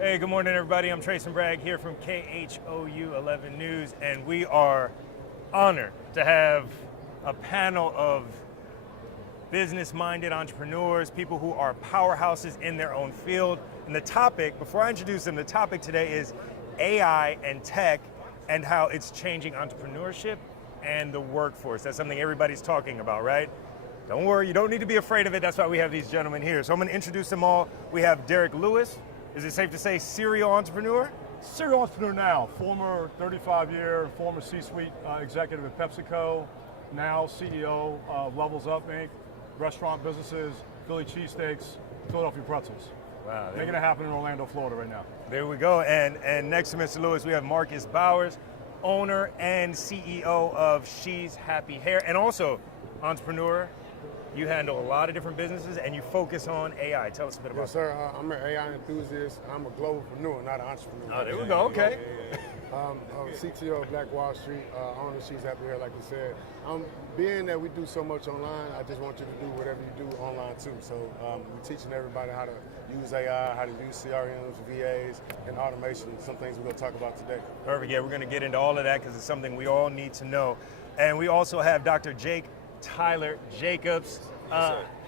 Hey, good morning, everybody. I'm Trace and Bragg here from KHOU 11 News, and we are honored to have a panel of business-minded entrepreneurs, people who are powerhouses in their own field. And the topic, before I introduce them, the topic today is AI and tech and how it's changing entrepreneurship and the workforce. That's something everybody's talking about, right? Don't worry, you don't need to be afraid of it. That's why we have these gentlemen here. So I'm gonna introduce them all. We have Derek Lewis. Is it safe to say serial entrepreneur? Serial entrepreneur now, former 35-year, former C-suite executive at PepsiCo, now CEO of Levels Up Inc., restaurant businesses, Philly cheesesteaks, Philadelphia pretzels. Wow. Making it happen in Orlando, Florida right now. There we go. And next to Mr. Lewis, we have Marcus Bowers, owner and CEO of She's Happy Hair, and also entrepreneur. You handle a lot of different businesses and you focus on AI. Tell us a bit about Yes, sir. I'm an AI enthusiast. I'm a globalpreneur, not an entrepreneur. Oh, there we go. Okay. CTO of Black Wall Street, owner of She's Happy Hair, like you said. Being that we do so much online, I just want you to do whatever you do online too. So we're teaching everybody how to use AI, how to use CRMs, VAs, and automation. Some things we're going to talk about today. Perfect. Yeah, we're going to get into all of that because it's something we all need to know. And we also have Dr. Jake Tyler Jacobs.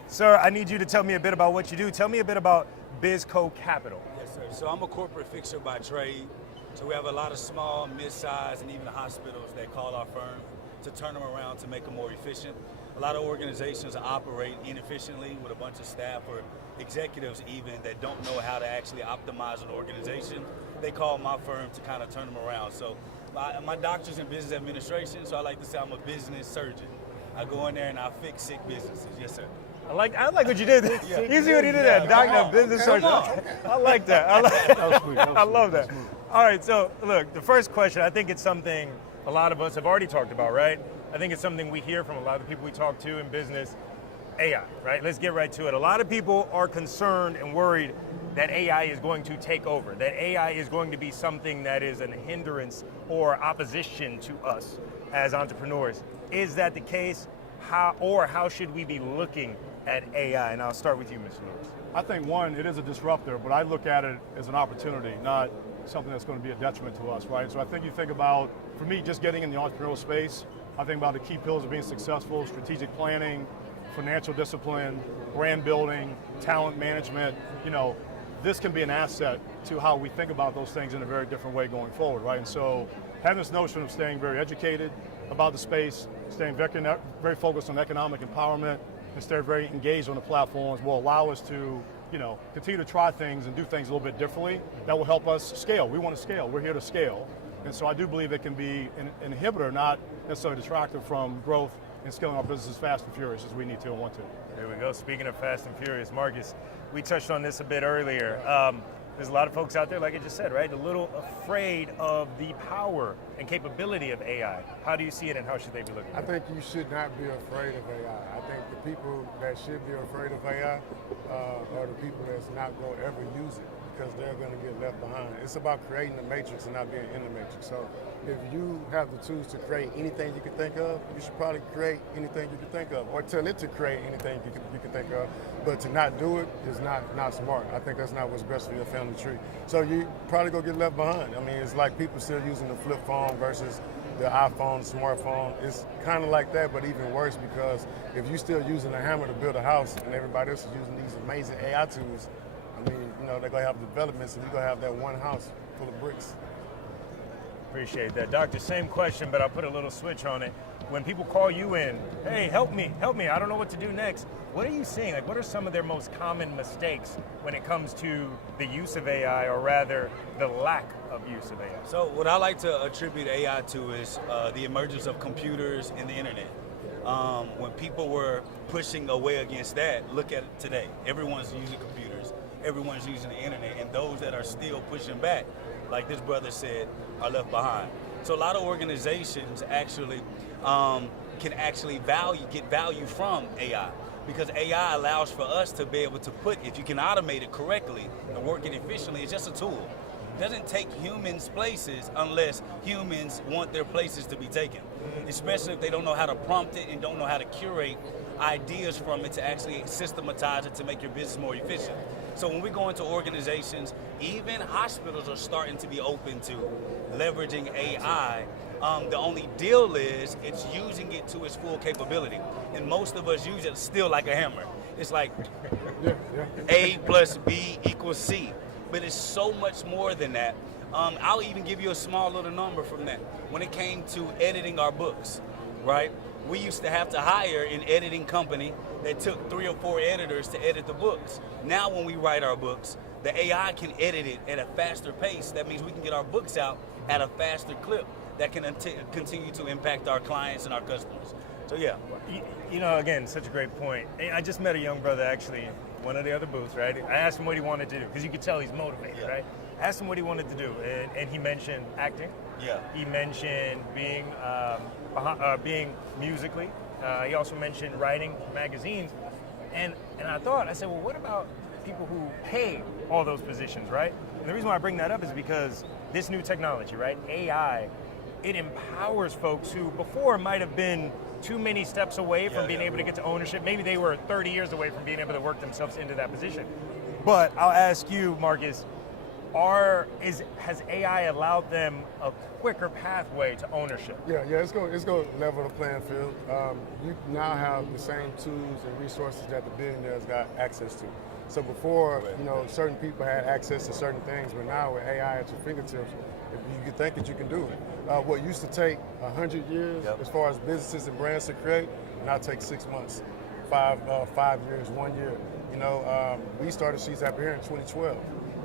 Sir, I need you to tell me a bit about what you do. Tell me a bit about BizCo Capital. Yes, sir. So I'm a corporate fixer by trade. So we have a lot of small, mid-sized, and even hospitals that call our firm to turn them around to make them more efficient. A lot of organizations operate inefficiently with a bunch of staff or executives even that don't know how to actually optimize an organization. They call my firm to kind of turn them around. So my doctor's in business administration, so I like to say I'm a business surgeon. I go in there and I fix sick businesses. Yes, sir. I like what you did. Yeah. You see what he did there, doctor, business surgeon. I like that. I love that. All right, so look, the first question, I think it's something a lot of us have already talked about, right? I think it's something we hear from a lot of the people we talk to in business, AI, right? Let's get right to it. A lot of people are concerned and worried that AI is going to take over, that AI is going to be something that is a hindrance or opposition to us as entrepreneurs. Is that the case? How should we be looking at AI? And I'll start with you, Mr. Lewis. I think one, it is a disruptor, but I look at it as an opportunity, not something that's going to be a detriment to us, right? So I think you think about, for me, just getting in the entrepreneurial space, I think about the key pillars of being successful: strategic planning, financial discipline, brand building, talent management. This can be an asset to how we think about those things in a very different way going forward, right? And so having this notion of staying very educated about the space, staying very focused on economic empowerment, and staying very engaged on the platforms will allow us to, continue to try things and do things a little bit differently. That will help us scale. We want to scale. We're here to scale. And so I do believe it can be an inhibitor, not necessarily a detractor from growth and scaling our business as fast and furious as we need to and want to. There we go. Speaking of fast and furious, Marcus, we touched on this a bit earlier. There's a lot of folks out there, like I just said, right, a little afraid of the power and capability of AI. How do you see it and how should they be looking at it? I think you should not be afraid of AI. I think the people that should be afraid of AI are the people that's not going to ever use it, because they're going to get left behind. It's about creating the matrix and not being in the matrix. So if you have the tools to create anything you can think of, you should probably create anything you can think of, or tell it to create anything you can think of. But to not do it is not smart. I think that's not what's best for your family tree. So you probably gonna get left behind. I mean, it's like people still using the flip phone versus the iPhone, smartphone. It's kind of like that, but even worse, because if you're still using a hammer to build a house and everybody else is using these amazing AI tools, I mean, they're gonna have developments and you're gonna have that one house full of bricks. Appreciate that. Doctor, same question, but I'll put a little switch on it. When people call you in, hey, help me, I don't know what to do next. What are you seeing? Like, what are some of their most common mistakes when it comes to the use of AI, or rather the lack of use of AI? So what I like to attribute AI to is the emergence of computers and the internet. When people were pushing away against that, look at it today. Everyone's using computers, everyone's using the internet, and those that are still pushing back, like this brother said, are left behind. So a lot of organizations actually can actually get value from AI, because AI allows for us to be able to if you can automate it correctly and work it efficiently, it's just a tool. It doesn't take humans places unless humans want their places to be taken, especially if they don't know how to prompt it and don't know how to curate ideas from it to actually systematize it to make your business more efficient. So when we go into organizations, even hospitals are starting to be open to leveraging AI. The only deal is it's using it to its full capability. And most of us use it still like a hammer. It's like A plus B equals C. But it's so much more than that. I'll even give you a small little number from that. When it came to editing our books, right? We used to have to hire an editing company that took 3 or 4 editors to edit the books. Now when we write our books, the AI can edit it at a faster pace. That means we can get our books out at a faster clip that can continue to impact our clients and our customers. So yeah. You know, again, such a great point. I just met a young brother, actually, one of the other booths, right? I asked him what he wanted to do, because you could tell he's motivated, right? I asked him what he wanted to do, and he mentioned acting. Yeah. He mentioned being musically. He also mentioned writing magazines. And I said, well, what about people who pay all those positions, right? And the reason why I bring that up is because this new technology, right? AI, it empowers folks who before might have been too many steps away from being able to get to ownership. Maybe they were 30 years away from being able to work themselves into that position. But I'll ask you, Marcus, has AI allowed them a quicker pathway to ownership? Yeah, it's going to level the playing field. You now have the same tools and resources that the billionaires got access to. So before, certain people had access to certain things, but now with AI at your fingertips, if you can think that you can do it. What used to take 100 years as far as businesses and brands to create, now takes 6 months, 5 years, 1 year. We started She's Happy here in 2012.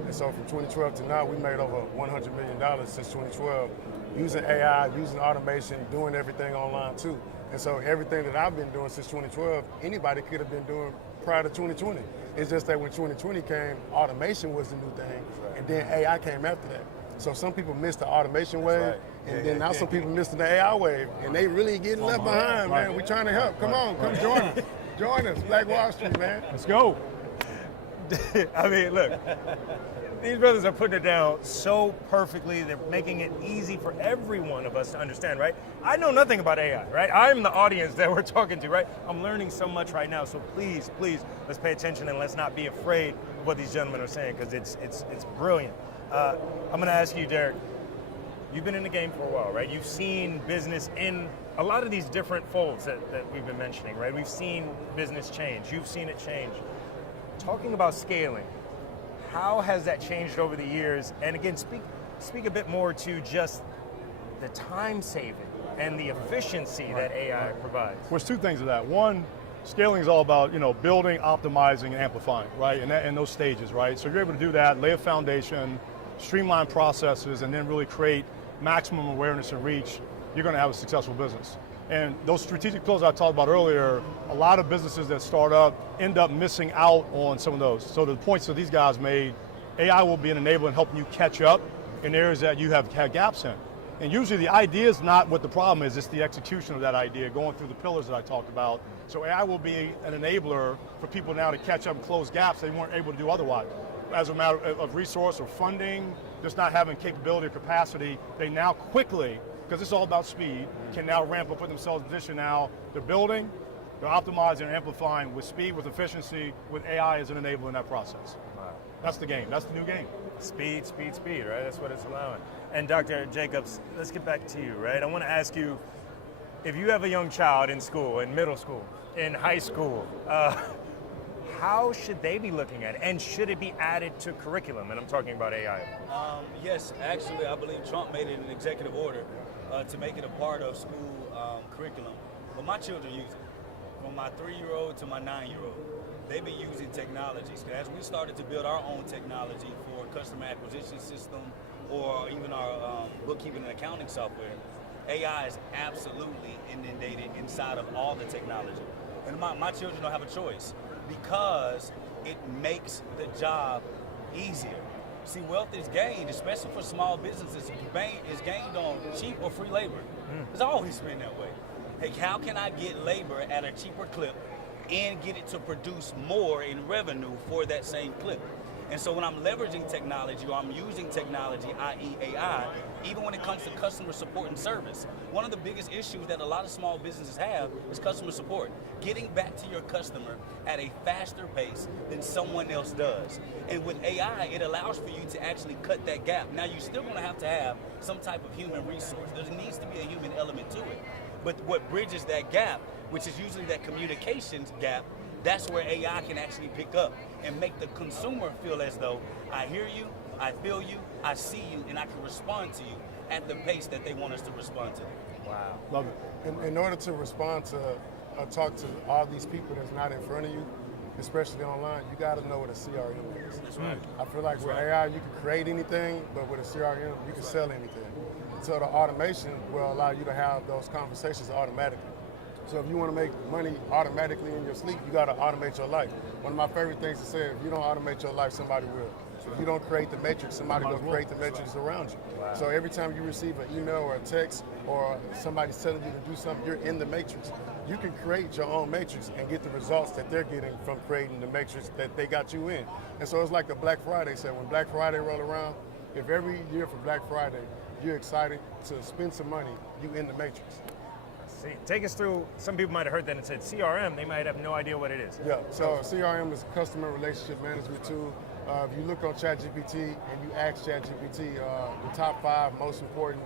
And so from 2012 to now, we made over $100 million since 2012, using AI, using automation, doing everything online too. And so everything that I've been doing since 2012, anybody could have been doing prior to 2020. It's just that when 2020 came, automation was the new thing, and then AI came after that. So some people missed the automation wave, and then now some people missed the AI wave, and they really getting left behind, man. We're trying to help. Come on, come join us. Join us, Black Wall Street, man. Let's go. I mean, look, these brothers are putting it down so perfectly. They're making it easy for every one of us to understand, right? I know nothing about AI, right? I'm the audience that we're talking to, right? I'm learning so much right now, so please, let's pay attention and let's not be afraid of what these gentlemen are saying, because it's brilliant. I'm gonna ask you, Derek, you've been in the game for a while, right? You've seen business in a lot of these different folds that we've been mentioning, right? We've seen business change. You've seen it change. Talking about scaling, how has that changed over the years? And again, speak a bit more to just the time saving and the efficiency that AI provides. Well, there's 2 things of that. One, scaling is all about building, optimizing, and amplifying, right? And those stages, right? So you're able to do that, lay a foundation, streamline processes, and then really create maximum awareness and reach. You're going to have a successful business. And those strategic pillars I talked about earlier, a lot of businesses that start up end up missing out on some of those. So the points that these guys made, AI will be an enabler in helping you catch up in areas that you have had gaps in. And usually the idea is not what the problem is, it's the execution of that idea, going through the pillars that I talked about. So AI will be an enabler for people now to catch up and close gaps they weren't able to do otherwise. As a matter of resource or funding, just not having capability or capacity, they now quickly, because it's all about speed, can now ramp up, put themselves in position now. They're building, they're optimizing and amplifying with speed, with efficiency, with AI as an enabler in that process. Wow. That's the game, that's the new game. Speed, right? That's what it's allowing. And Dr. Jacobs, let's get back to you, right? I want to ask you, if you have a young child in school, in middle school, in high school, how should they be looking at it? And should it be added to curriculum? And I'm talking about AI. Yes, actually, I believe Trump made it an executive order to make it a part of school curriculum. But my children use it. From my 3-year-old to my 9-year-old, they've been using technologies. As we started to build our own technology for customer acquisition system or even our bookkeeping and accounting software, AI is absolutely inundated inside of all the technology. And my children don't have a choice because it makes the job easier. See, wealth is gained, especially for small businesses, is gained on cheap or free labor. It's always been that way. Hey, how can I get labor at a cheaper clip and get it to produce more in revenue for that same clip? And so when I'm leveraging technology or I'm using technology, i.e. AI, even when it comes to customer support and service, one of the biggest issues that a lot of small businesses have is customer support. Getting back to your customer at a faster pace than someone else does. And with AI, it allows for you to actually cut that gap. Now, you're still going to have some type of human resource. There needs to be a human element to it. But what bridges that gap, which is usually that communications gap, that's where AI can actually pick up and make the consumer feel as though I hear you, I feel you, I see you, and I can respond to you at the pace that they want us to respond to. Wow. Love it. In order to respond to, talk to all these people that's not in front of you, especially online, you got to know what a CRM is. That's right. I feel like with AI, you can create anything, but with a CRM, you can sell anything. So the automation will allow you to have those conversations automatically. So if you want to make money automatically in your sleep, you got to automate your life. One of my favorite things to say, if you don't automate your life, somebody will. If you don't create the matrix, somebody will create the matrix around you. Wow. So every time you receive an email or a text or somebody's telling you to do something, you're in the matrix. You can create your own matrix and get the results that they're getting from creating the matrix that they got you in. And so it's like the Black Friday said, when Black Friday roll around, if every year for Black Friday, you're excited to spend some money, you in the matrix. See, take us through, some people might have heard that and said CRM, they might have no idea what it is. Yeah, so CRM is a customer relationship management tool. If you look on ChatGPT and you ask ChatGPT the top 5 most important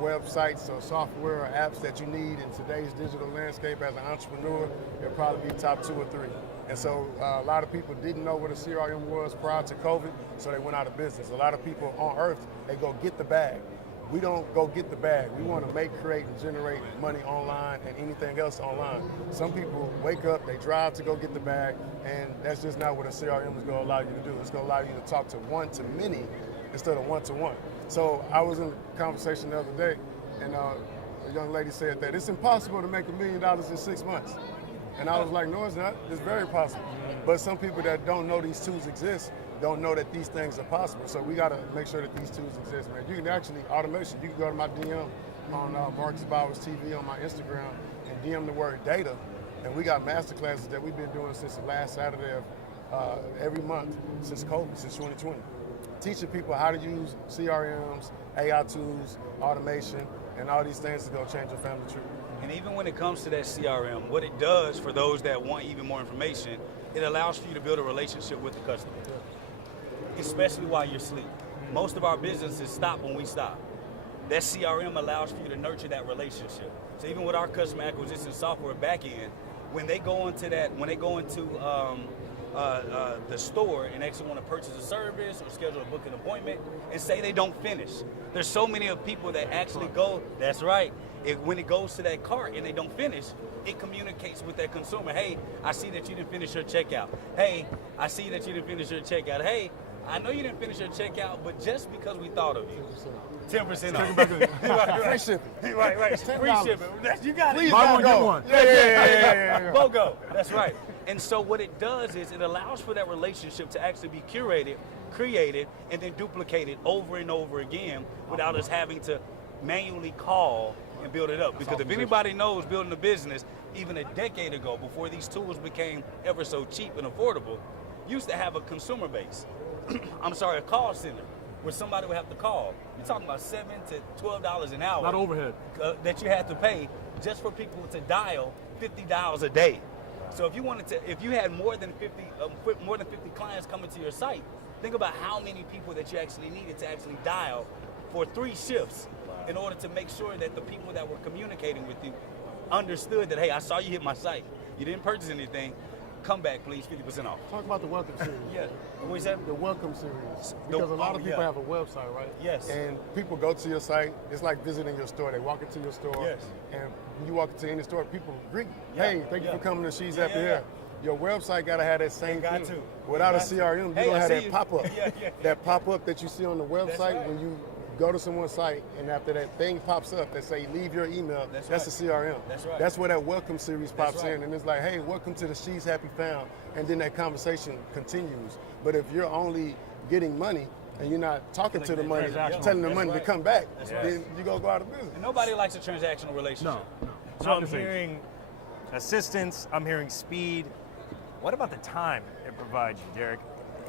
websites or software or apps that you need in today's digital landscape as an entrepreneur, it'll probably be top 2 or 3. And so a lot of people didn't know what a CRM was prior to COVID, so they went out of business. A lot of people on earth, they go get the bag. We don't go get the bag. We want to make, create, and generate money online and anything else online. Some people wake up, they drive to go get the bag, and that's just not what a CRM is going to allow you to do. It's going to allow you to talk to one-to-many instead of one-to-one. So I was in a conversation the other day, and a young lady said that it's impossible to make $1 million in 6 months. And I was like, no, it's not. It's very possible. But some people that don't know these tools exist don't know that these things are possible. So we got to make sure that these tools exist, man. You can actually, automation, you can go to my DM on Marcus Bowers TV on my Instagram and DM the word data. And we got masterclasses that we've been doing since the last Saturday of every month since COVID, since 2020. Teaching people how to use CRMs, AI tools, automation, and all these things to go change your family tree. And even when it comes to that CRM, what it does for those that want even more information, it allows for you to build a relationship with the customer, especially while you're asleep. Most of our businesses stop when we stop. That CRM allows for you to nurture that relationship. So even with our customer acquisition software back end, when they go into the store and actually want to purchase a service or schedule a booking appointment and say they don't finish, there's so many of people that actually go, that's right, when it goes to that cart and they don't finish, it communicates with that consumer. Hey, I see that you didn't finish your checkout. Hey, I see that you didn't finish your checkout. Hey, I know you didn't finish your checkout, but just because we thought of you, 10% off. Free shipping. Right. Free shipping. You got it. Please Buy don't one, get go. one. Yeah. BOGO. That's right. And so what it does is it allows for that relationship to actually be curated, created, and then duplicated over and over again without us having to manually call and build it up. Because if anybody knows building a business, even a decade ago, before these tools became ever so cheap and affordable, used to have a consumer base. A call center where somebody would have to call. You're talking about $7 to $12 an hour. Not overhead. That you had to pay just for people to dial 50 dials a day. So if you had more than 50 clients coming to your site, think about how many people that you actually needed to actually dial for 3 shifts in order to make sure that the people that were communicating with you understood that, hey, I saw you hit my site. You didn't purchase anything. Come back, please, 50% off. Talk about the Welcome Series. Yeah. What you said? The Welcome Series. Because a lot of people have a website, right? Yes. And people go to your site. It's like visiting your store. They walk into your store. Yes. And when you walk into any store, people greet you. Yeah. Hey, thank you for coming to She's Yeah, Happy yeah, Here. Your website got to have that same Got thing. to. Without a Got to. CRM, you Hey, don't I have see that you. pop-up. Yeah. That pop-up that you see on the website right. when you go to someone's site, and after that thing pops up that say leave your email, that's right. the CRM. That's right. That's where that Welcome Series pops right. in, and it's like, hey, welcome to the She's Happy Found, and then that conversation continues. But if you're only getting money and you're not talking to the money, transactional. telling the That's money right. to come back, That's right. then you go out of business. And nobody likes a transactional relationship. No. So I'm hearing assistance, I'm hearing speed. What about the time it provides you, Derek?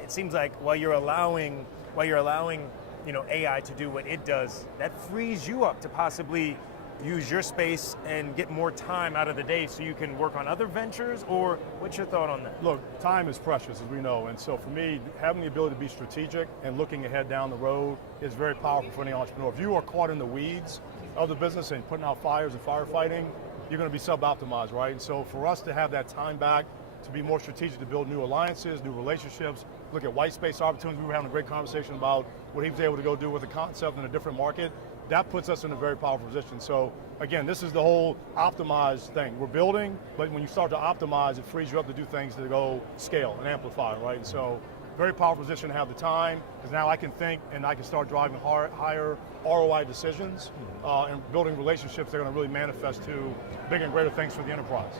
it seems like while you're allowing AI to do what it does, that frees you up to possibly use your space and get more time out of the day so you can work on other ventures, or what's your thought on that? Look, time is precious, as we know, and so for me, having the ability to be strategic and looking ahead down the road is very powerful for any entrepreneur. If you are caught in the weeds of the business and putting out fires and firefighting, you're going to be sub-optimized, right? And so for us to have that time back to be more strategic, to build new alliances, new relationships, look at white space opportunities. We were having a great conversation about what he was able to go do with a concept in a different market. That puts us in a very powerful position. So again, this is the whole optimized thing. We're building, but when you start to optimize, it frees you up to do things to go scale and amplify, right? And so very powerful position to have the time, because now I can think and I can start driving higher ROI decisions and building relationships that are going to really manifest to bigger and greater things for the enterprise.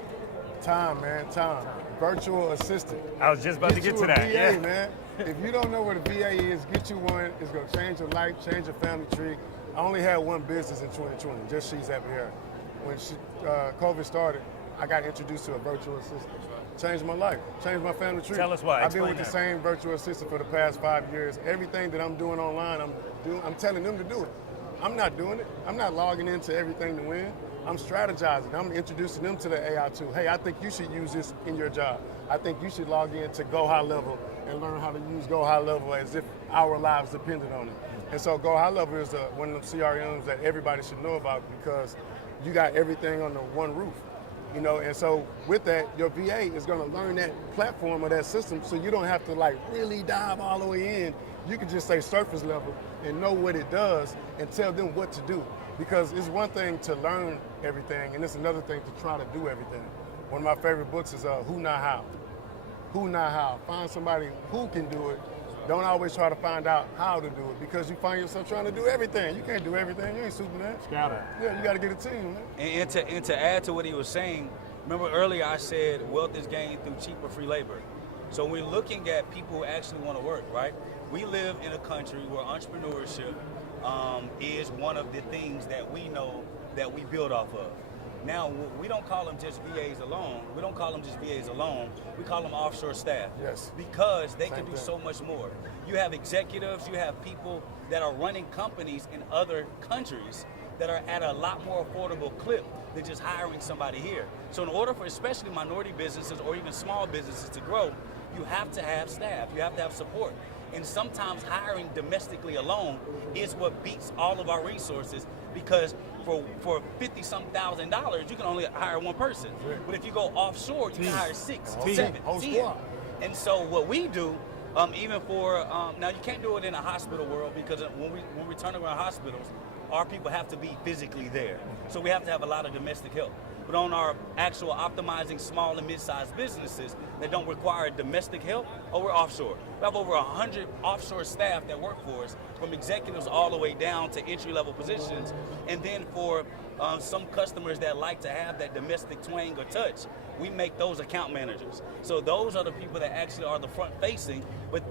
Time, man, time. Virtual assistant. I was just about to get to that. VA, Yeah, man. If you don't know what a VA is, get you one. It's going to change your life, change your family tree. I only had one business in 2020, just She's Happy Hair. When COVID started, I got introduced to a virtual assistant. Changed my life, changed my family tree. Tell us why. I've been with Explain the same virtual assistant for the past 5 years. Everything that I'm doing online, I'm telling them to do it. I'm not doing it. I'm not logging into everything to win. I'm strategizing. I'm introducing them to the AI tool. Hey, I think you should use this in your job. I think you should log in to Go High Level and learn how to use Go High Level as if our lives depended on it. And so Go High Level is one of the CRMs that everybody should know about, because you got everything under one roof. You know, and so with that, your VA is going to learn that platform or that system, so you don't have to like really dive all the way in. You can just say surface level and know what it does and tell them what to do. Because it's one thing to learn everything, and it's another thing to try to do everything. One of my favorite books is Who Not How. Who Not How. Find somebody who can do it. Don't always try to find out how to do it, because you find yourself trying to do everything. You can't do everything. You ain't Superman. Scatter. Yeah, you got to get a team, man. And to add to what he was saying, remember earlier I said wealth is gained through cheap or free labor. So we're looking at people who actually want to work, right? We live in a country where entrepreneurship is one of the things that we know that we build off of. Now, we don't call them just VAs alone. We don't call them just VAs alone. We call them offshore staff. Yes. Because they Same can do thing. so much more. You have executives, you have people that are running companies in other countries that are at a lot more affordable clip than just hiring somebody here. So in order for especially minority businesses or even small businesses to grow, you have to have staff, you have to have support. And sometimes hiring domestically alone is what beats all of our resources, because for $50,000 you can only hire one person. But if you go offshore, you can hire 6, 7, 10. And so what we do, even for, now you can't do it in a hospital world, because when we turn around hospitals, our people have to be physically there. So we have to have a lot of domestic help. But on our actual optimizing small and mid-sized businesses that don't require domestic help, we're offshore. We have over 100 offshore staff that work for us, from executives all the way down to entry-level positions. And then for some customers that like to have that domestic twang or touch, we make those account managers. So those are the people that actually are the front-facing, but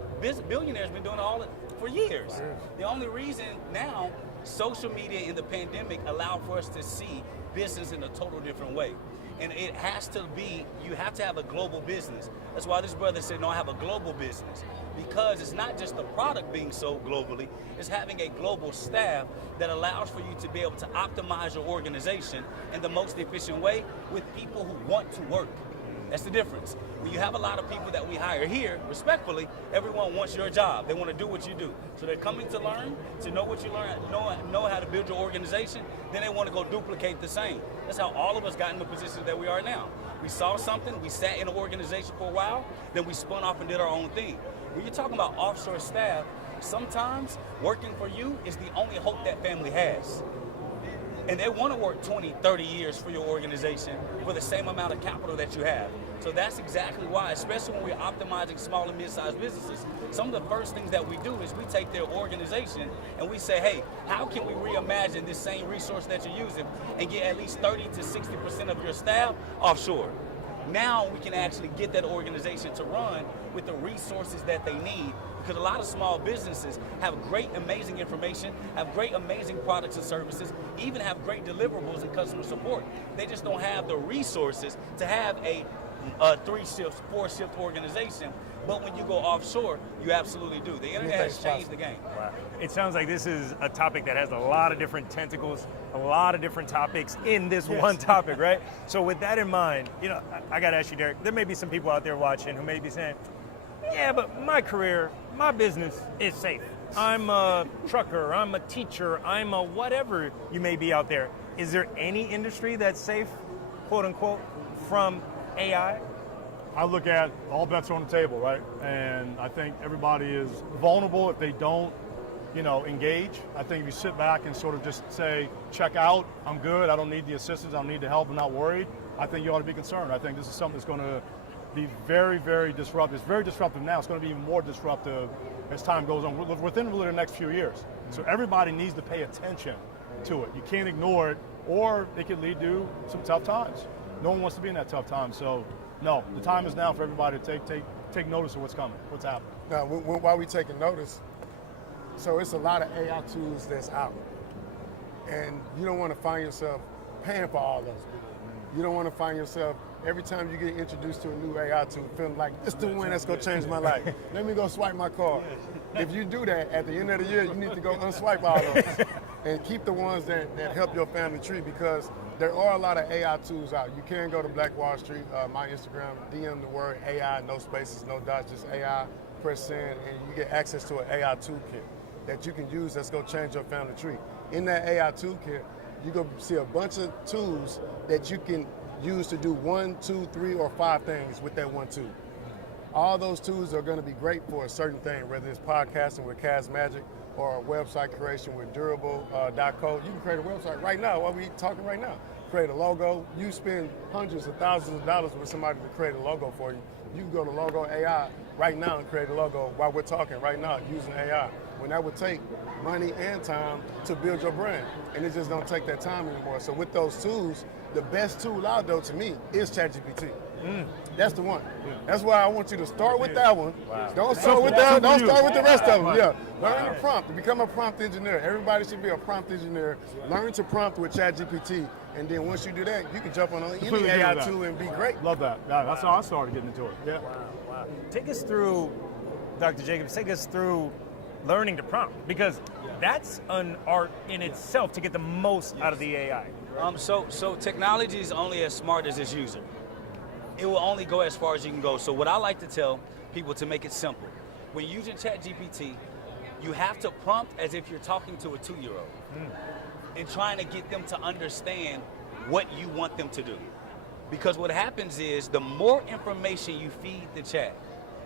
billionaires have been doing all it for years. The only reason now, social media in the pandemic allowed for us to see business in a total different way. And it has to be, you have to have a global business. That's why this brother said, no, I have a global business. Because it's not just the product being sold globally, it's having a global staff that allows for you to be able to optimize your organization in the most efficient way with people who want to work. That's the difference. When you have a lot of people that we hire here, respectfully, everyone wants your job. They want to do what you do. So they're coming to learn, to know what you learn, know how to build your organization. Then they want to go duplicate the same. That's how all of us got in the position that we are now. We saw something, we sat in an organization for a while, then we spun off and did our own thing. When you're talking about offshore staff, sometimes working for you is the only hope that family has. And they want to work 20, 30 years for your organization for the same amount of capital that you have. So that's exactly why, especially when we're optimizing small and mid-sized businesses, some of the first things that we do is we take their organization and we say, hey, how can we reimagine this same resource that you're using and get at least 30 to 60% of your staff offshore? Now we can actually get that organization to run with the resources that they need, because a lot of small businesses have great, amazing information, have great, amazing products and services, even have great deliverables and customer support. They just don't have the resources to have a 3-shift, 4-shift organization But when you go offshore, you absolutely do. The internet has changed the game. Wow. It sounds like this is a topic that has a lot of different tentacles, a lot of different topics in this one topic, right? So with that in mind, I got to ask you, Derek, there may be some people out there watching who may be saying, yeah, but my career, my business is safe. I'm a trucker, I'm a teacher, I'm a whatever you may be out there. Is there any industry that's safe, quote unquote, from AI? I look at all bets are on the table, right? And I think everybody is vulnerable if they don't, engage. I think if you sit back and sort of just say, check out, I'm good, I don't need the assistance, I don't need the help, I'm not worried, I think you ought to be concerned. I think this is something that's going to be very, very disruptive. It's very disruptive now. It's going to be even more disruptive as time goes on, within really the next few years. So everybody needs to pay attention to it. You can't ignore it, or it could lead to some tough times. No one wants to be in that tough time. So, no, the time is now for everybody to take notice of what's coming, what's happening. Now, while we taking notice, so it's a lot of AI tools that's out, and you don't want to find yourself paying for all those. You don't want to find yourself every time you get introduced to a new AI tool feeling like it's the one that's going to change my life. Let me go swipe my card. If you do that, at the end of the year, you need to go unswipe all those and keep the ones that help your family tree, because there are a lot of AI tools out. You can go to Black Wall Street, my Instagram, DM the word AI, no spaces, no dots, just AI, press send, and you get access to an AI toolkit that you can use that's going to change your family tree. In that AI toolkit, you're going to see a bunch of tools that you can use to do 1, 2, 3, or 5 things with that one tool. All those tools are going to be great for a certain thing, whether it's podcasting with Cast Magic or website creation with Durable.co. You can create a website right now while we're talking right now. Create a logo. You spend hundreds of thousands of dollars with somebody to create a logo for you. You can go to Logo AI right now and create a logo while we're talking right now using AI. When that would take money and time to build your brand, and it just don't take that time anymore. So with those tools, the best tool out there to me is ChatGPT. That's the one. That's why I want you to start with that one. Wow. Don't start with that. Don't start with the rest of them. Yeah. Learn to prompt. To become a prompt engineer. Everybody should be a prompt engineer. Learn to prompt with ChatGPT, and then once you do that, you can jump on any AI tool and be great. Love that. Yeah, that's how I started getting into it. Yeah. Wow. Take us through, Dr. Jacobs. Take us through learning to prompt, because that's an art in itself to get the most out of the AI. So technology is only as smart as its user. It will only go as far as you can go. So what I like to tell people, to make it simple, when using ChatGPT, you have to prompt as if you're talking to a 2-year-old and trying to get them to understand what you want them to do. Because what happens is the more information you feed the chat,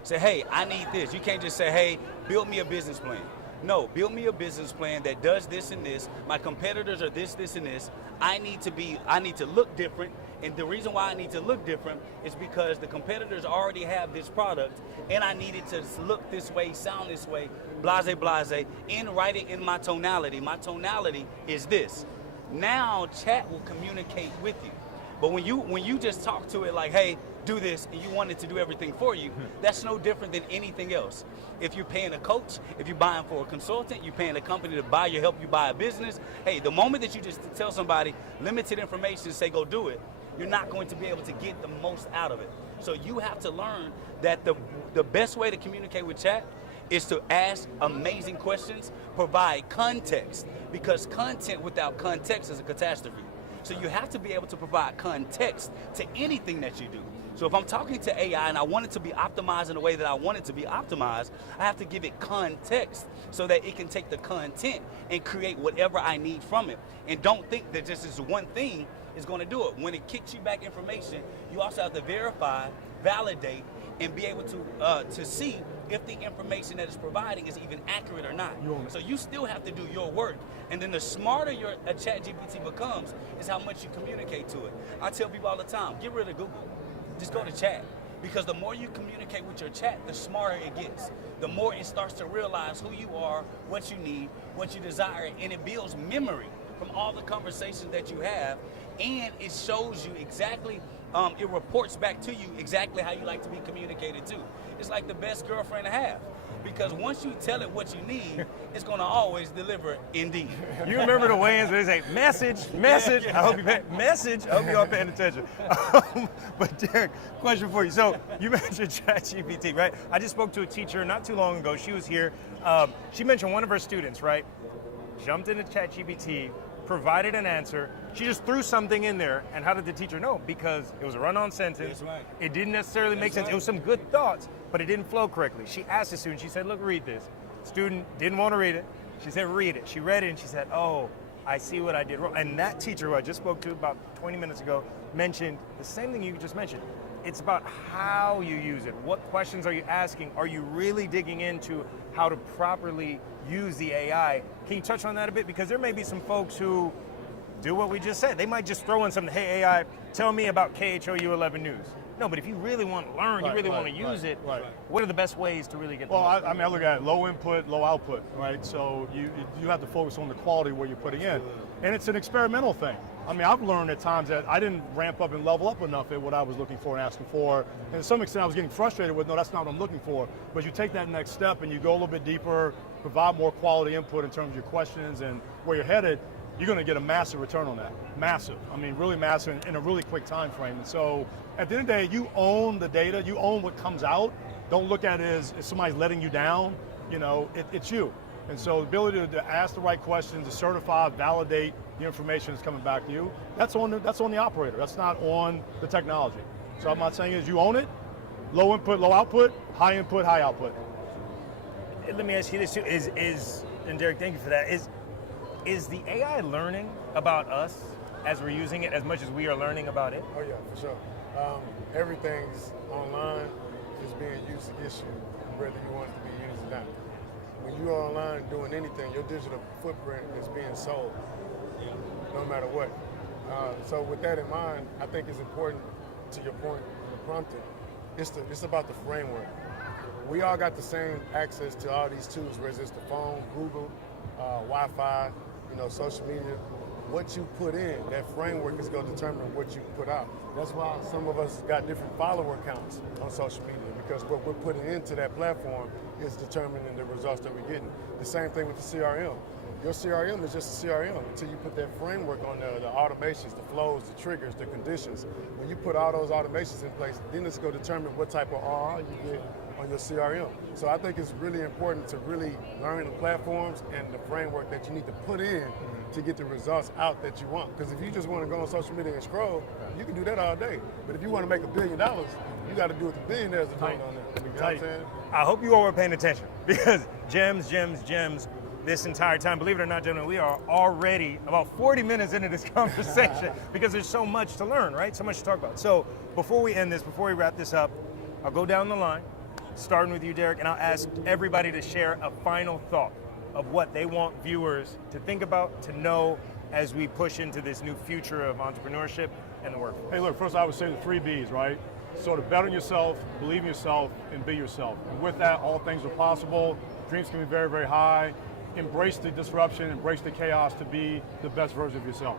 say, hey, I need this. You can't just say, hey, build me a business plan. No, build me a business plan that does this and this. My competitors are this, this, and this. I need to look different. And the reason why I need to look different is because the competitors already have this product, and I need it to look this way, sound this way, blase, blase, and write it in my tonality. My tonality is this. Now chat will communicate with you. But when you just talk to it like, hey, do this, and you want it to do everything for you, that's no different than anything else. If you're paying a coach, if you're buying for a consultant, you're paying a company to buy you, help you buy a business, hey, the moment that you just tell somebody limited information, say go do it, you're not going to be able to get the most out of it. So you have to learn that the best way to communicate with chat is to ask amazing questions, provide context, because content without context is a catastrophe. So you have to be able to provide context to anything that you do. So if I'm talking to AI and I want it to be optimized in the way that I want it to be optimized, I have to give it context so that it can take the content and create whatever I need from it. And don't think that just this one thing is going to do it. When it kicks you back information, you also have to verify, validate, and be able to see if the information that it's providing is even accurate or not. So you still have to do your work. And then the smarter your ChatGPT becomes is how much you communicate to it. I tell people all the time, get rid of Google. Just go to chat. Because the more you communicate with your chat, the smarter it gets. The more it starts to realize who you are, what you need, what you desire, and it builds memory from all the conversations that you have, and it shows you exactly, it reports back to you exactly how you like to be communicated to. It's like the best girlfriend to have. because once you tell it what you need, it's going to always deliver indeed. You remember the weigh-ins where they say, message, I hope you pay, message, I hope you all paying attention. But Derek, question for you. So you mentioned ChatGPT, right? I just spoke to a teacher not too long ago. She was here. She mentioned one of her students, right? Jumped into ChatGPT, provided an answer. She just threw something in there, and how did the teacher know? Because it was a run-on sentence. That's right. It didn't necessarily make sense. right. It was some good thoughts, but it didn't flow correctly. She asked the student, she said, look, read this. Student didn't want to read it. She said, read it. She read it, and she said, oh, I see what I did wrong. And that teacher who I just spoke to about 20 minutes ago mentioned the same thing you just mentioned. It's about how you use it. What questions are you asking? Are you really digging into how to properly use the AI? Can you touch on that a bit? Because there may be some folks who do what we just said. They might just throw in something, hey, AI, tell me about KHOU 11 News. No, but if you really want to learn, you really want to use it, what are the best ways to really get the Well, most? I mean, I look at it, low input, low output, right? So you have to focus on the quality of what you're putting in. And it's an experimental thing. I mean, I've learned at times that I didn't ramp up and level up enough at what I was looking for and asking for. And to some extent, I was getting frustrated with, no, that's not what I'm looking for. But you take that next step and you go a little bit deeper, provide more quality input in terms of your questions and where you're headed, you're going to get a massive return on that. Massive. I mean, really massive in a really quick time frame. And so at the end of the day, you own the data, you own what comes out. Don't look at it as somebody's letting you down. You know, it's you. And so the ability to ask the right questions, to certify, validate the information that's coming back to you, that's on the operator. That's not on the technology. So I'm not saying is you own it, low input, low output, high input, high output. Let me ask you this too, and Derek, thank you for that, is the AI learning about us as we're using it as much as we are learning about it? Oh yeah, for sure. Everything's online is being used against you, whether you want it to be used or not. When you're online doing anything, your digital footprint is being sold, no matter what. So with that in mind, I think it's important, to your point, the prompting, it's about the framework. We all got the same access to all these tools, whether it's the phone, Google, Wi-Fi, social media. What you put in, that framework is going to determine what you put out. That's why some of us got different follower counts on social media, because what we're putting into that platform is determining the results that we're getting. The same thing with the CRM. Your CRM is just a CRM until you put that framework on there, the automations, the flows, the triggers, the conditions. When you put all those automations in place, then it's going to determine what type of ROI you get on your CRM. So I think it's really important to really learn the platforms and the framework that you need to put in to get the results out that you want. Because if you just want to go on social media and scroll, you can do that all day. But if you want to make $1 billion, you got to do what the billionaires are doing on there. You know what I'm saying? I hope you all were paying attention, because gems this entire time. Believe it or not, gentlemen, we are already about 40 minutes into this conversation because there's so much to learn, right? So much to talk about. So before we end this, before we wrap this up, I'll go down the line, starting with you, Derek, and I'll ask everybody to share a final thought of what they want viewers to think about, to know as we push into this new future of entrepreneurship and the workforce. Hey, look, first I would say the 3 Bs, right? So to bet on yourself, believe in yourself, and be yourself. And with that, all things are possible. Dreams can be very, very high. Embrace the disruption, embrace the chaos to be the best version of yourself.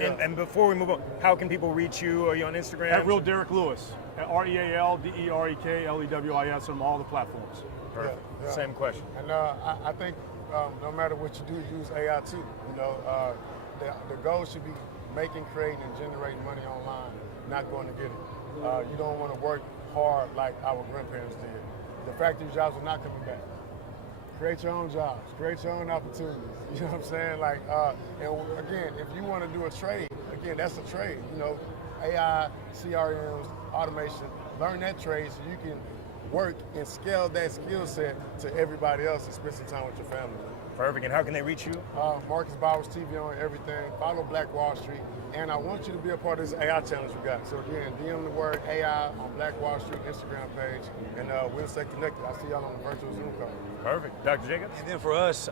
And before we move on, how can people reach you? Are you on Instagram? At Real Derek Lewis, at RealDereklewis on all the platforms. Perfect. Yeah. Same question. And I think no matter what you do, use AI too. The goal should be making, creating, and generating money online, not going to get it. You don't want to work hard like our grandparents did. The factory jobs are not coming back. Create your own jobs, create your own opportunities. You know what I'm saying? And again, if you want to do a trade, again, that's a trade. AI, CRMs, automation, learn that trade so you can work and scale that skill set to everybody else and spend some time with your family. Perfect. And how can they reach you? Marcus Bowers TV on everything. Follow Black Wall Street. And I want you to be a part of this AI challenge we got. So again, DM the word AI on Black Wall Street Instagram page, and we'll stay connected. I'll see y'all on the virtual Zoom call. Perfect. Dr. Jacobs? And then for us,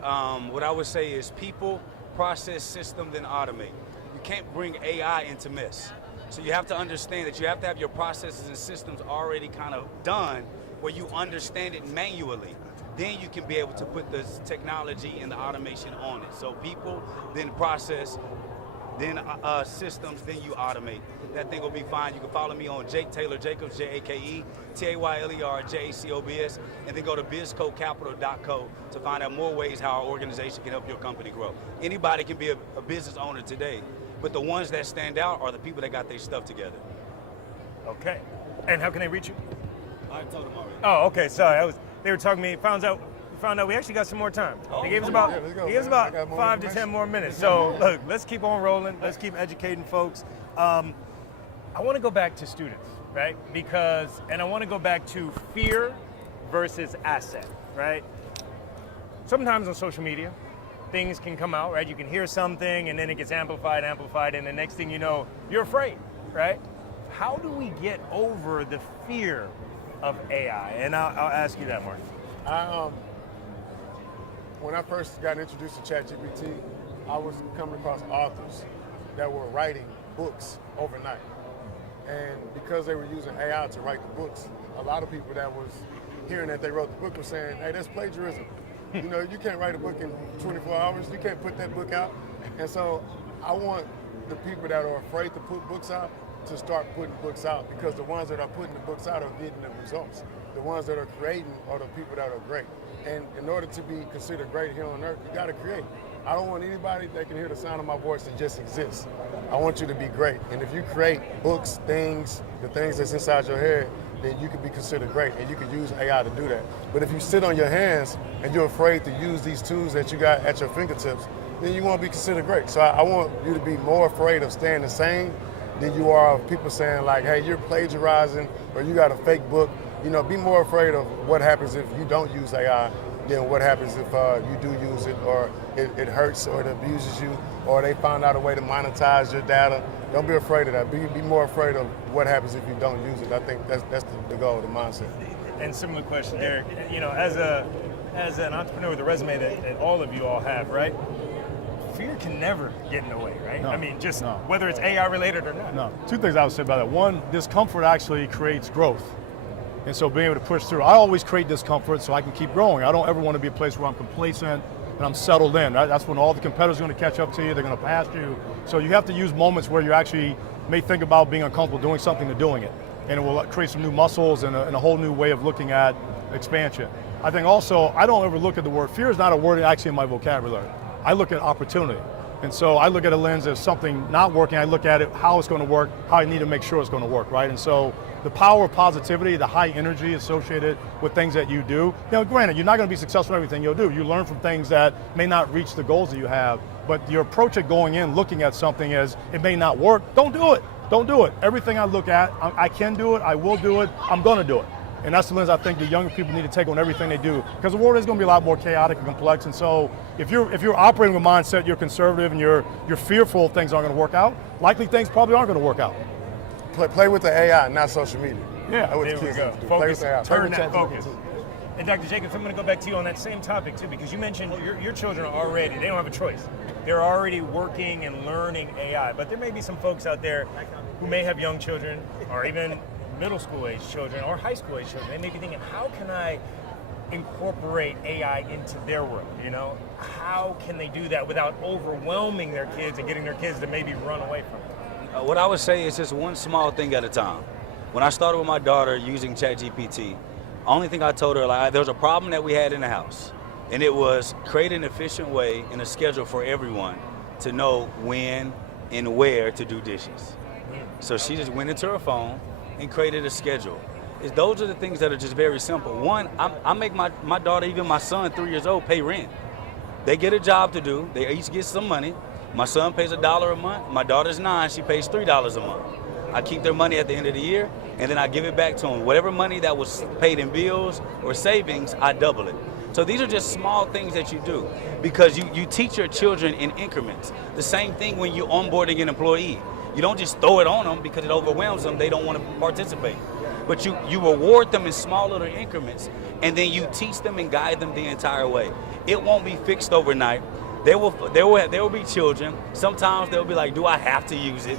what I would say is people, process, system, then automate. You can't bring AI into mess. So you have to understand that you have to have your processes and systems already kind of done where you understand it manually. Then you can be able to put the technology and the automation on it. So people, then process, then systems, then you automate. That thing will be fine. You can follow me on Jake Taylor Jacobs, JakeTaylerJacobs, and then go to bizcocapital.co to find out more ways how our organization can help your company grow. Anybody can be a business owner today, but the ones that stand out are the people that got their stuff together. Okay. And how can they reach you? I told them already. Oh, okay. Sorry. They were talking to me. Found out we actually got some more time. They gave us about let's go, they gave us man. I about got more 5 to 10 information. more minutes. So look, let's keep on rolling. Let's keep educating folks. I want to go back to students, right? And I want to go back to fear versus asset, right? Sometimes on social media, things can come out, right? You can hear something and then it gets amplified, and the next thing you know, you're afraid, right? How do we get over the fear of AI? And I'll ask you that, Mark. When I first got introduced to ChatGPT, I was coming across authors that were writing books overnight. And because they were using AI to write the books, a lot of people that was hearing that they wrote the book were saying, hey, that's plagiarism. You know, you can't write a book in 24 hours. You can't put that book out. And so I want the people that are afraid to put books out to start putting books out, because the ones that are putting the books out are getting the results. The ones that are creating are the people that are great. And in order to be considered great here on earth, you gotta create. I don't want anybody that can hear the sound of my voice to just exist. I want you to be great. And if you create books, things, the things that's inside your head, then you can be considered great, and you can use AI to do that. But if you sit on your hands and you're afraid to use these tools that you got at your fingertips, then you won't be considered great. So I want you to be more afraid of staying the same than you are of people saying like, hey, you're plagiarizing or you got a fake book. You know, be more afraid of what happens if you don't use AI than what happens if you do use it, or it hurts, or it abuses you, or they find out a way to monetize your data. Don't be afraid of that. Be more afraid of what happens if you don't use it. I think that's the goal, the mindset. And similar question, Derek. You know, as an entrepreneur with a resume that all of you all have, right? Fear can never get in the way, right? No, I mean, just no. whether it's AI related or not. No, two things I would say about that. One, discomfort actually creates growth. And so being able to push through, I always create discomfort so I can keep growing. I don't ever want to be a place where I'm complacent and I'm settled in. Right? That's when all the competitors are going to catch up to you, they're going to pass you. So you have to use moments where you actually may think about being uncomfortable doing something to doing it. And it will create some new muscles and a whole new way of looking at expansion. I think also, I don't ever look at the word, fear is not a word actually in my vocabulary. I look at opportunity. And so I look at a lens of something not working, I look at it, how it's going to work, how I need to make sure it's going to work, right? And so the power of positivity, the high energy associated with things that you do, you know, granted, you're not going to be successful in everything you'll do. You learn from things that may not reach the goals that you have, but your approach at going in, looking at something as it may not work, don't do it. Don't do it. Everything I look at, I can do it, I will do it, I'm going to do it. And that's the lens I think the younger people need to take on everything they do, because the world is going to be a lot more chaotic and complex. And so if you're operating with a mindset, you're conservative and you're fearful things aren't going to work out, likely things probably aren't going to work out. Play with the AI, not social media. Yeah, That's what There the we kids go. have to do. Focus, Play with the AI. Play turn with that ChatGPT. focus. And Dr. Jacobs, I'm going to go back to you on that same topic too, because you mentioned your children are already, they don't have a choice. They're already working and learning AI, but there may be some folks out there who may have young children or even middle school age children or high school age children. They may be thinking, how can I incorporate AI into their world, you know? How can they do that without overwhelming their kids and getting their kids to maybe run away from it? What I would say is just one small thing at a time. When I started with my daughter using ChatGPT, only thing I told her, like, there was a problem that we had in the house, and it was create an efficient way and a schedule for everyone to know when and where to do dishes. So she just went into her phone and created a schedule. Those are the things that are just very simple. One, I make my daughter, even my son, 3 years old, pay rent. They get a job to do, they each get some money. My son pays $1 a month, my daughter's 9, she pays $3 a month. I keep their money at the end of the year, and then I give it back to them. Whatever money that was paid in bills or savings, I double it. So these are just small things that you do, because you teach your children in increments. The same thing when you're onboarding an employee. You don't just throw it on them because it overwhelms them, they don't want to participate. But you reward them in small little increments, and then you teach them and guide them the entire way. It won't be fixed overnight. There will be children, sometimes they'll be like, do I have to use it?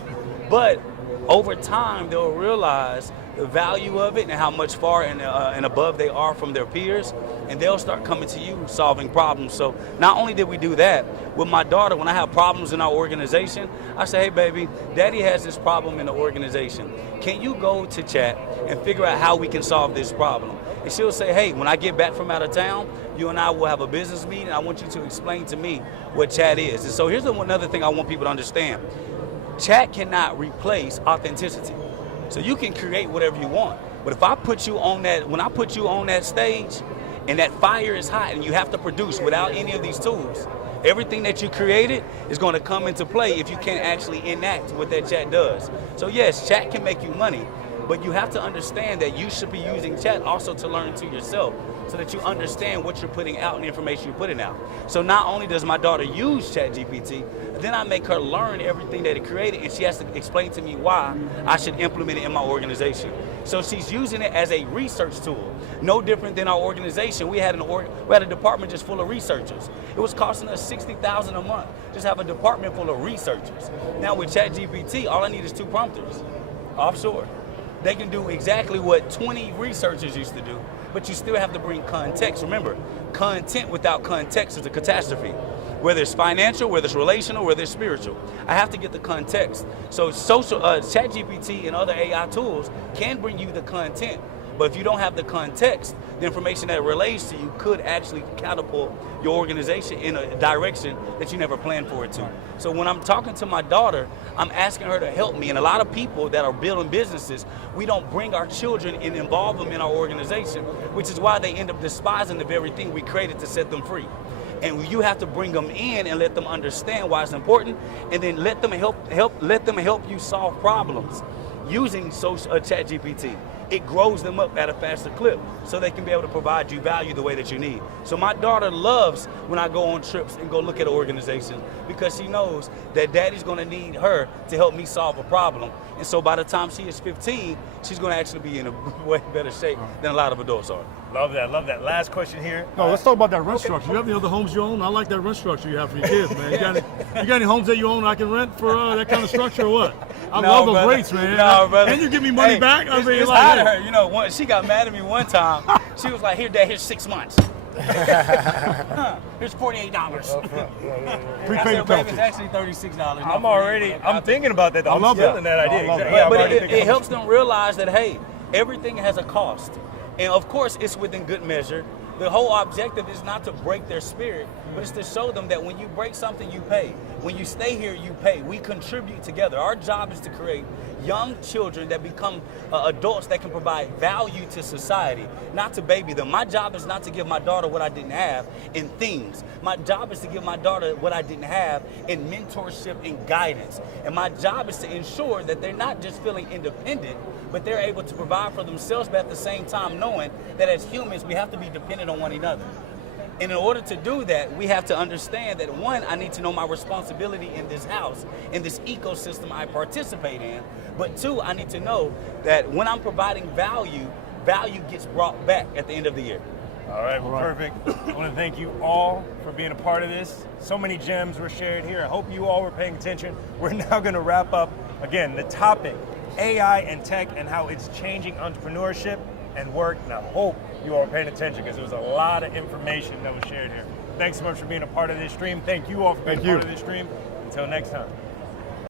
But over time, they'll realize the value of it and how much far and above they are from their peers, and they'll start coming to you solving problems. So not only did we do that, with my daughter, when I have problems in our organization, I say, hey baby, daddy has this problem in the organization. Can you go to chat and figure out how we can solve this problem? And she'll say, hey, when I get back from out of town, you and I will have a business meeting. I want you to explain to me what chat is. And so here's another thing I want people to understand. Chat cannot replace authenticity. So you can create whatever you want. But if I put you on that, when I put you on that stage and that fire is hot and you have to produce without any of these tools, everything that you created is going to come into play if you can't actually enact what that chat does. So yes, chat can make you money, but you have to understand that you should be using chat also to learn to yourself so that you understand what you're putting out and the information you're putting out. So not only does my daughter use ChatGPT, then I make her learn everything that it created, and she has to explain to me why I should implement it in my organization. So she's using it as a research tool. No different than our organization. We had a department just full of researchers. It was costing us $60,000 a month just have a department full of researchers. Now with ChatGPT, all I need is 2 prompters offshore. They can do exactly what 20 researchers used to do, but you still have to bring context. Remember, content without context is a catastrophe. Whether it's financial, whether it's relational, whether it's spiritual. I have to get the context. So ChatGPT and other AI tools can bring you the content, but if you don't have the context, the information that relates to you could actually catapult your organization in a direction that you never planned for it to. So when I'm talking to my daughter, I'm asking her to help me. And a lot of people that are building businesses, we don't bring our children and involve them in our organization, which is why they end up despising the very thing we created to set them free. And you have to bring them in and let them understand why it's important, and then let them help you solve problems using ChatGPT. It grows them up at a faster clip so they can be able to provide you value the way that you need. So my daughter loves when I go on trips and go look at organizations because she knows that daddy's gonna need her to help me solve a problem. And so by the time she is 15, she's gonna actually be in a way better shape than a lot of adults are. Love that, love that. Last question here. No, let's talk about that rent structure. You have any other homes you own? I like that rent structure you have for your kids, man. You got any homes that you own I can rent for that kind of structure or what? I love those rates, man. No, brother. And you give me money back? I mean, it's like, hot of her. You know, she got mad at me one time. She was like, here, Dad, here's 6 months. Here's $48. Prepaid Baby, it's actually $36. I'm thinking about that. I love stealing that idea. I love Exactly. that. But it helps them realize that, hey, everything has a cost. And of course, it's within good measure. The whole objective is not to break their spirit, but it's to show them that when you break something, you pay. When you stay here, you pay. We contribute together. Our job is to create young children that become adults that can provide value to society, not to baby them. My job is not to give my daughter what I didn't have in things. My job is to give my daughter what I didn't have in mentorship and guidance. And my job is to ensure that they're not just feeling independent, but they're able to provide for themselves, but at the same time knowing that as humans, we have to be dependent on one another. And in order to do that, we have to understand that, one, I need to know my responsibility in this house, in this ecosystem I participate in. But two, I need to know that when I'm providing value, value gets brought back at the end of the year. All right, well, perfect. I want to thank you all for being a part of this. So many gems were shared here. I hope you all were paying attention. We're now going to wrap up, again, the topic, AI and tech and how it's changing entrepreneurship and work. And I hope you all are paying attention because there was a lot of information that was shared here. Thanks so much for being a part of this stream. Thank you all for being a part of this stream. Until next time.